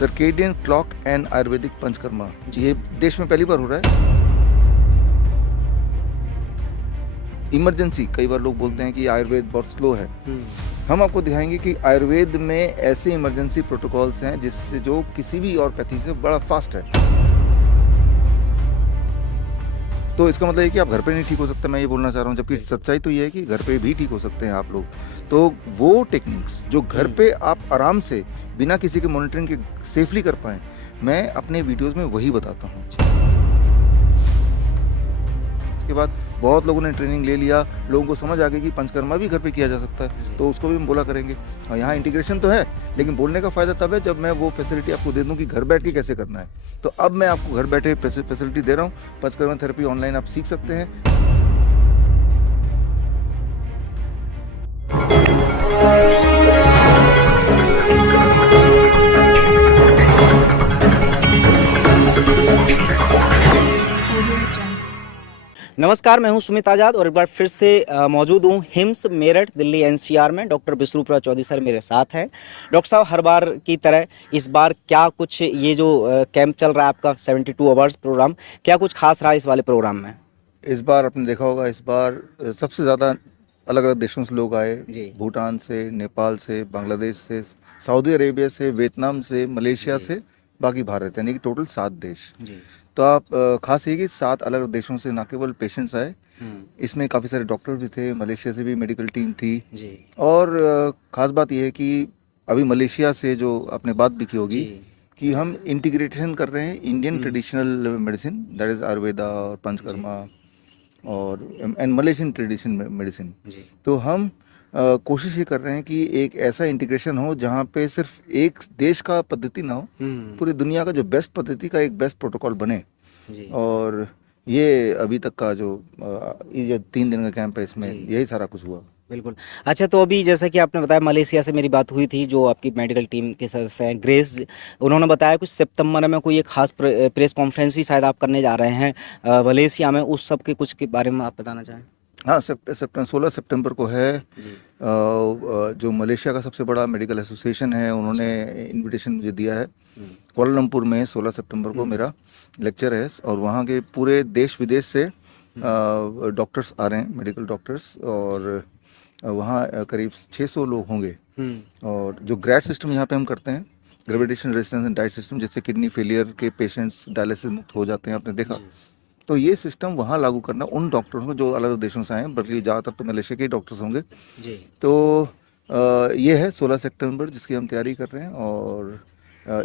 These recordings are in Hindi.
Circadian clock and Ayurvedic panchakarma, ये देश में पहली बार हो रहा है। इमरजेंसी, कई बार लोग बोलते हैं कि आयुर्वेद बहुत स्लो है। हम आपको दिखाएंगे कि आयुर्वेद में ऐसे इमरजेंसी प्रोटोकॉल्स हैं जिससे जो किसी भी और पैथी से बड़ा फास्ट है। तो इसका मतलब है कि आप घर पे नहीं ठीक हो सकते, मैं ये बोलना चाह रहा हूँ, जबकि सच्चाई तो ये है कि घर पे भी ठीक हो सकते हैं आप लोग। तो वो टेक्निक्स जो घर पे आप आराम से बिना किसी के मॉनिटरिंग के सेफली कर पाएँ, मैं अपने वीडियोस में वही बताता हूँ। इसके बाद बहुत लोगों ने ट्रेनिंग ले लिया, लोगों को समझ आ गई कि पंचकर्मा भी घर पे किया जा सकता है, तो उसको भी हम बोला करेंगे। और यहाँ इंटीग्रेशन तो है, लेकिन बोलने का फ़ायदा तब है जब मैं वो फैसिलिटी आपको दे दूँ कि घर बैठ के कैसे करना है। तो अब मैं आपको घर बैठे फैसिलिटी दे रहा हूँ। पंचकर्मा थेरेपी ऑनलाइन आप सीख सकते हैं। नमस्कार, मैं हूं सुमित आज़ाद और एक बार फिर से मौजूद हूं हिम्स मेरठ दिल्ली एनसीआर में। डॉक्टर विष्णुप्रिया चौधरी सर मेरे साथ हैं। डॉक्टर साहब, हर बार की तरह इस बार क्या कुछ ये जो कैंप चल रहा है आपका 72 आवर्स प्रोग्राम, क्या कुछ खास रहा है इस वाले प्रोग्राम में? इस बार आपने देखा होगा, इस बार सबसे ज़्यादा अलग अलग देशों से लोग आए। जी। भूटान से, नेपाल से, बांग्लादेश से, सऊदी अरेबिया से, वियतनाम से, मलेशिया से, बाकी भारत, यानी कि टोटल 7 देश। जी। तो आप खास ये कि 7 अलग अलग देशों से ना केवल पेशेंट्स आए, इसमें काफ़ी सारे डॉक्टर भी थे, मलेशिया से भी मेडिकल टीम थी। जी। और ख़ास बात यह है कि अभी मलेशिया से जो आपने बात भी की होगी कि हम इंटीग्रेशन कर रहे हैं Indian traditional medicine, that is Ayurveda और पंचकर्मा और एंड मलेशियन ट्रेडिशन मेडिसिन। तो हम कोशिश ये कर रहे हैं कि एक ऐसा इंटीग्रेशन हो जहाँ पे सिर्फ एक देश का पद्धति ना हो, पूरी दुनिया का जो बेस्ट पद्धति का एक बेस्ट प्रोटोकॉल बने। और ये अभी तक का ये जो 3 दिन का कैंप है, इसमें यही सारा कुछ हुआ। बिल्कुल। अच्छा, तो अभी जैसा कि आपने बताया, मलेशिया से मेरी बात हुई थी, जो आपकी मेडिकल टीम के सदस्य हैं ग्रेस, उन्होंने बताया कुछ सितंबर में कोई एक खास प्रेस कॉन्फ्रेंस भी शायद आप करने जा रहे हैं मलेशिया में। उस सब के कुछ के बारे में आप बताना चाहें? हाँ, 16 सितंबर को है। जो मलेशिया का सबसे बड़ा मेडिकल एसोसिएशन है, उन्होंने इनविटेशन मुझे दिया है। कोलालमपुर में 16 सितंबर को मेरा लेक्चर है और वहाँ के पूरे देश विदेश से डॉक्टर्स आ रहे हैं, मेडिकल डॉक्टर्स, और वहाँ करीब 600 लोग होंगे। और जो ग्रैड सिस्टम यहाँ पे हम करते हैं, gravitation resistance and diet system, जिससे किडनी फेलियर के पेशेंट्स डायलिसिस मुक्त हो जाते हैं, आपने देखा। तो ये सिस्टम वहाँ लागू करना उन डॉक्टर्स को जो अलग अलग देशों से आए हैं, बल्कि ज़्यादातर तो मलेशिया के डॉक्टर्स होंगे। तो ये है 16 सितंबर जिसकी हम तैयारी कर रहे हैं। और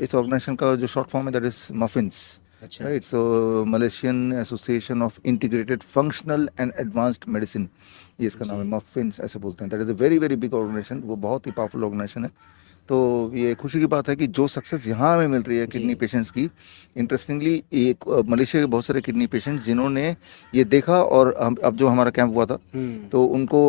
इस ऑर्गेनाइजेशन का जो शॉर्ट फॉर्म है, that is muffins, right. So Malaysian association of integrated functional and advanced medicine, ये इसका नाम है, मफिन्स ऐसे बोलते हैं। That is a very very big organisation, वो बहुत ही पावरफुल ऑर्गेनाइजेशन है। तो ये खुशी की बात है कि जो सक्सेस यहाँ हमें मिल रही है किडनी पेशेंट्स की, इंटरेस्टिंगली एक मलेशिया के बहुत सारे किडनी पेशेंट्स जिन्होंने ये देखा, और अब जो हमारा कैंप हुआ था तो उनको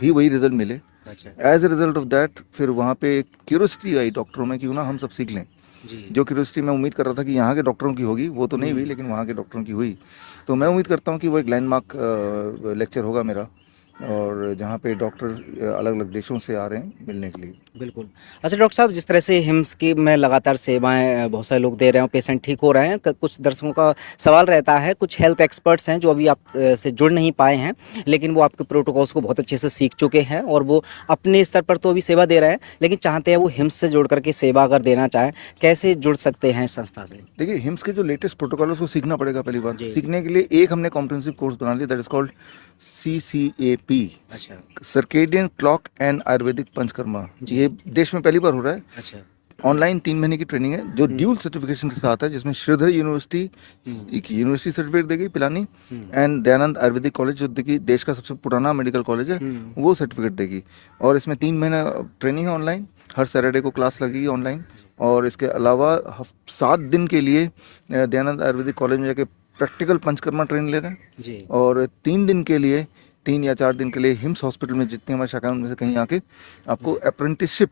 भी वही रिजल्ट मिले। As a result of that फिर वहाँ पे क्यूरियोसिटी आई डॉक्टरों में, क्यों ना हम सब सीख लें। जो क्यूरियोसिटी मैं उम्मीद कर रहा था कि यहाँ के डॉक्टरों की होगी, वो तो नहीं हुई, लेकिन वहाँ के डॉक्टरों की हुई। तो मैं उम्मीद करता हूँ कि वो एक लैंडमार्क लेक्चर होगा मेरा, और जहाँ पे डॉक्टर अलग अलग देशों से आ रहे हैं मिलने के लिए। बिल्कुल। अच्छा डॉक्टर साहब, जिस तरह से हिम्स की में लगातार सेवाएं बहुत सारे लोग दे रहे हैं, पेशेंट ठीक हो रहे हैं, कुछ दर्शकों का सवाल रहता है, कुछ हेल्थ एक्सपर्ट्स हैं जो अभी आप से जुड़ नहीं पाए हैं, लेकिन वो आपके प्रोटोकॉल्स को बहुत अच्छे से सीख चुके हैं और वो अपने स्तर पर तो अभी सेवा दे रहे हैं, लेकिन चाहते हैं वो हिम्स से जुड़ करके सेवा अगर देना चाहें, कैसे जुड़ सकते हैं इस संस्था से? देखिए, हिम्स के जो लेटेस्ट प्रोटोकॉल है उसको सीखना पड़ेगा। पहली बात, सीखने के लिए एक हमने कॉम्प्रिहेंसिव कोर्स बना लिया, दैट इज कॉल्ड CCAP, अच्छा। Circadian clock and Ayurvedic panchakarma. ये देश में पहली बार हो रहा है। अच्छा। ऑनलाइन 3 महीने की ट्रेनिंग है, जो ड्यूल सर्टिफिकेशन के साथ है, जिसमें श्रीधर यूनिवर्सिटी एक यूनिवर्सिटी सर्टिफिकेट देगी, पिलानी, एंड दयानंद आयुर्वेदिक कॉलेज, जो देखिए देश का सबसे पुराना मेडिकल कॉलेज है, वो सर्टिफिकेट देगी। और इसमें 3 महीना ट्रेनिंग है ऑनलाइन, हर सैटरडे को क्लास लगेगी ऑनलाइन। और इसके अलावा 7 दिन के लिए दयानंद आयुर्वेदिक कॉलेज में जाके प्रैक्टिकल पंचकर्मा ट्रेनिंग ले रहे हैं। और 3 दिन के लिए, 3 या 4 दिन के लिए हिम्स हॉस्पिटल में जितनी हमारी शाखाएं उनमें से कहीं आके आपको अप्रेंटिसशिप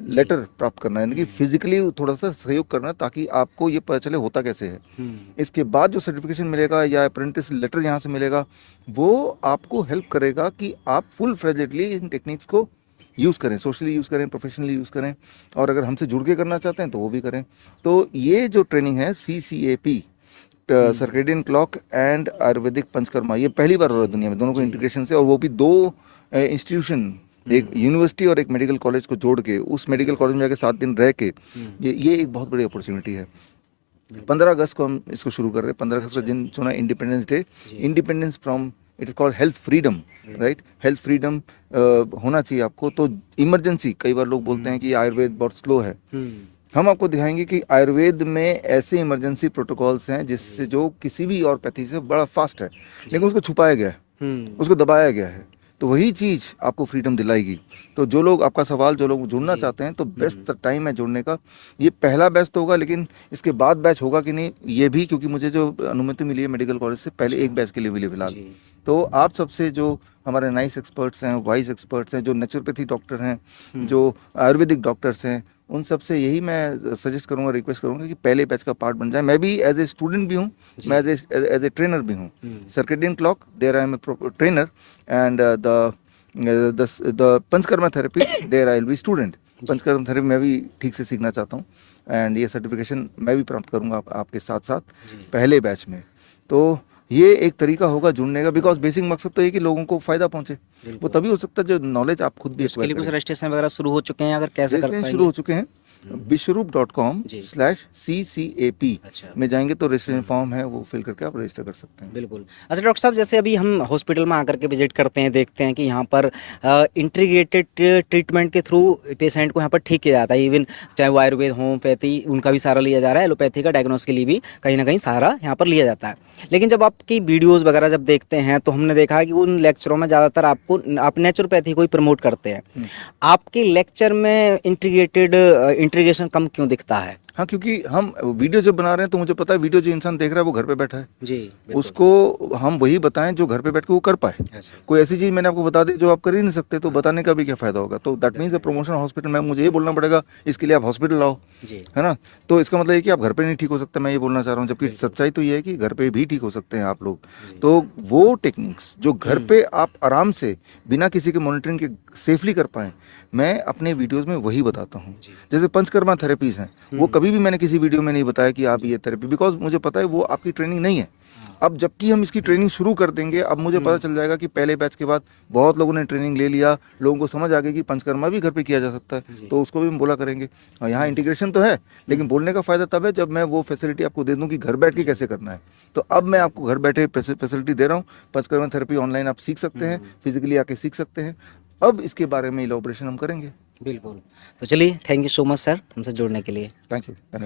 लेटर प्राप्त करना है, यानी कि फिजिकली थोड़ा सा सहयोग करना, ताकि आपको ये पता चले होता कैसे है। इसके बाद जो सर्टिफिकेशन मिलेगा या अप्रेंटिस लेटर यहाँ से मिलेगा, वो आपको हेल्प करेगा कि आप फुल फ्लेजेडली इन टेक्निक्स को यूज़ करें, सोशली यूज़ करें, प्रोफेशनली यूज़ करें, और अगर हमसे जुड़ के करना चाहते हैं तो वो भी करें। तो ये जो ट्रेनिंग है CCAP, circadian clock and Ayurvedic panchakarma, ये पहली बार हो रहा है दुनिया में, दोनों को इंटीग्रेशन से, और वो भी दो इंस्टीट्यूशन, एक यूनिवर्सिटी और एक मेडिकल कॉलेज को जोड़ के, उस मेडिकल कॉलेज में जाके 7 दिन रह के, ये एक बहुत बड़ी अपॉर्चुनिटी है। 15 अगस्त को हम इसको शुरू कर रहे हैं। 15 अगस्त का दिन चुना independence day, independence from, it is called health freedom, right. Health freedom होना चाहिए आपको। तो इमरजेंसी, कई बार लोग बोलते हैं कि आयुर्वेद बहुत स्लो है, हम आपको दिखाएंगे कि आयुर्वेद में ऐसे इमरजेंसी प्रोटोकॉल्स हैं जिससे, जो किसी भी और पैथी से बड़ा फास्ट है, लेकिन उसको छुपाया गया है, उसको दबाया गया है। तो वही चीज़ आपको फ्रीडम दिलाएगी। तो जो लोग, आपका सवाल, जो लोग जुड़ना चाहते हैं, तो बेस्ट टाइम है जुड़ने का। ये पहला बैच तो होगा, लेकिन इसके बाद बैच होगा कि नहीं ये भी, क्योंकि मुझे जो अनुमति मिली है मेडिकल कॉलेज से, पहले एक बैच के लिए मिली फिलहाल। तो आप सबसे, जो हमारे नाइस एक्सपर्ट्स हैं, वाइज एक्सपर्ट्स हैं, जो नेचुरोपैथी डॉक्टर हैं, जो आयुर्वेदिक डॉक्टर्स हैं, उन सबसे यही मैं सजेस्ट करूंगा, रिक्वेस्ट करूंगा कि पहले बैच का पार्ट बन जाए। मैं भी एज ए स्टूडेंट भी हूँ, मैं एज ए ट्रेनर भी हूँ। Circadian clock, there I am a trainer, and the panchakarma therapy, there I will be student. Panchakarma therapy मैं भी ठीक से सीखना चाहता हूँ, एंड ये सर्टिफिकेशन मैं भी प्राप्त करूँगा आपके साथ साथ पहले बैच में। तो ये एक तरीका होगा जुड़ने का, बिकॉज बेसिक मकसद तो ये कि लोगों को फायदा पहुंचे। वो तभी हो सकता है जो नॉलेज आप खुद भी इसके लिए कुछ रजिस्ट्रेशन वगैरह शुरू हो चुके हैं, अगर कैसे कर पाएंगे? शुरू हो चुके हैं। Bishrup.com/CCAP में जाएंगे तो रजिस्ट्रेशन फॉर्म है, वो फिल करके आप रजिस्टर कर सकते हैं। बिल्कुल। अच्छा डॉक्टर साहब, जैसे अभी हम हॉस्पिटल में आकर के विजिट करते हैं, देखते हैं कि यहाँ पर इंटीग्रेटेड ट्रीटमेंट के थ्रू पेशेंट को यहाँ पर ठीक किया जाता है। इवन चाहे वो आयुर्वेद, होम्योपैथी, उनका भी सहारा लिया जा रहा है। एलोपैथी का डायग्नोस के लिए भी कहीं ना कहीं सहारा यहाँ पर लिया जाता है। लेकिन जब आपकी वीडियोज़ वगैरह जब देखते हैं, तो हमने देखा है कि उन लेक्चरों में ज़्यादातर आप नेचुरोपैथी को ही प्रमोट करते हैं। आपके लेक्चर में इंटीग्रेशन कम क्यों दिखता है? हाँ, क्योंकि हम वीडियो जब बना रहे हैं तो मुझे पता है वीडियो जो इंसान देख रहा है वो घर पे बैठा है जी, उसको हम वही बताएं जो घर पे बैठ के वो कर पाए। कोई ऐसी चीज़ मैंने आपको बता दी जो आप कर ही नहीं सकते, तो बताने का भी क्या फ़ायदा होगा। तो दैट मीन्स प्रमोशन हॉस्पिटल में मुझे ये बोलना पड़ेगा इसके लिए आप हॉस्पिटल लाओ, है ना। तो इसका मतलब ये कि आप घर पे नहीं ठीक हो सकते, मैं ये बोलना चाह रहा हूँ। जबकि सच्चाई तो ये है कि घर पे भी ठीक हो सकते हैं आप लोग। तो वो टेक्निक्स जो घर पे आप आराम से बिना किसी के मॉनिटरिंग के सेफली कर पाएँ, मैं अपने वीडियोस में वही बताता हूँ। जैसे पंचकर्मा थेरेपीज़ हैं, वो कभी भी मैंने किसी वीडियो में नहीं बताया कि आप ये थेरेपी, बिकॉज मुझे पता है वो आपकी ट्रेनिंग नहीं है। अब जबकि हम इसकी ट्रेनिंग शुरू कर देंगे, अब मुझे पता चल जाएगा कि पहले बैच के बाद बहुत लोगों ने ट्रेनिंग ले लिया, लोगों को समझ आ गई कि पंचकर्मा भी घर पे किया जा सकता है, तो उसको भी हम बोला करेंगे। यहाँ इंटीग्रेशन तो है, लेकिन बोलने का फ़ायदा तब है जब मैं वो फैसिलिटी आपको दे दूँ कि घर बैठ के कैसे करना है। तो अब मैं आपको घर बैठे फैसिलिटी दे रहा हूँ। पंचकर्मा थेरेपी ऑनलाइन आप सीख सकते हैं, फिजिकली आके सीख सकते हैं। अब इसके बारे में इलॉबरेशन हम करेंगे। बिल्कुल। तो चलिए, thank you so much sir, हमसे जुड़ने के लिए। थैंक यू, धन्यवाद।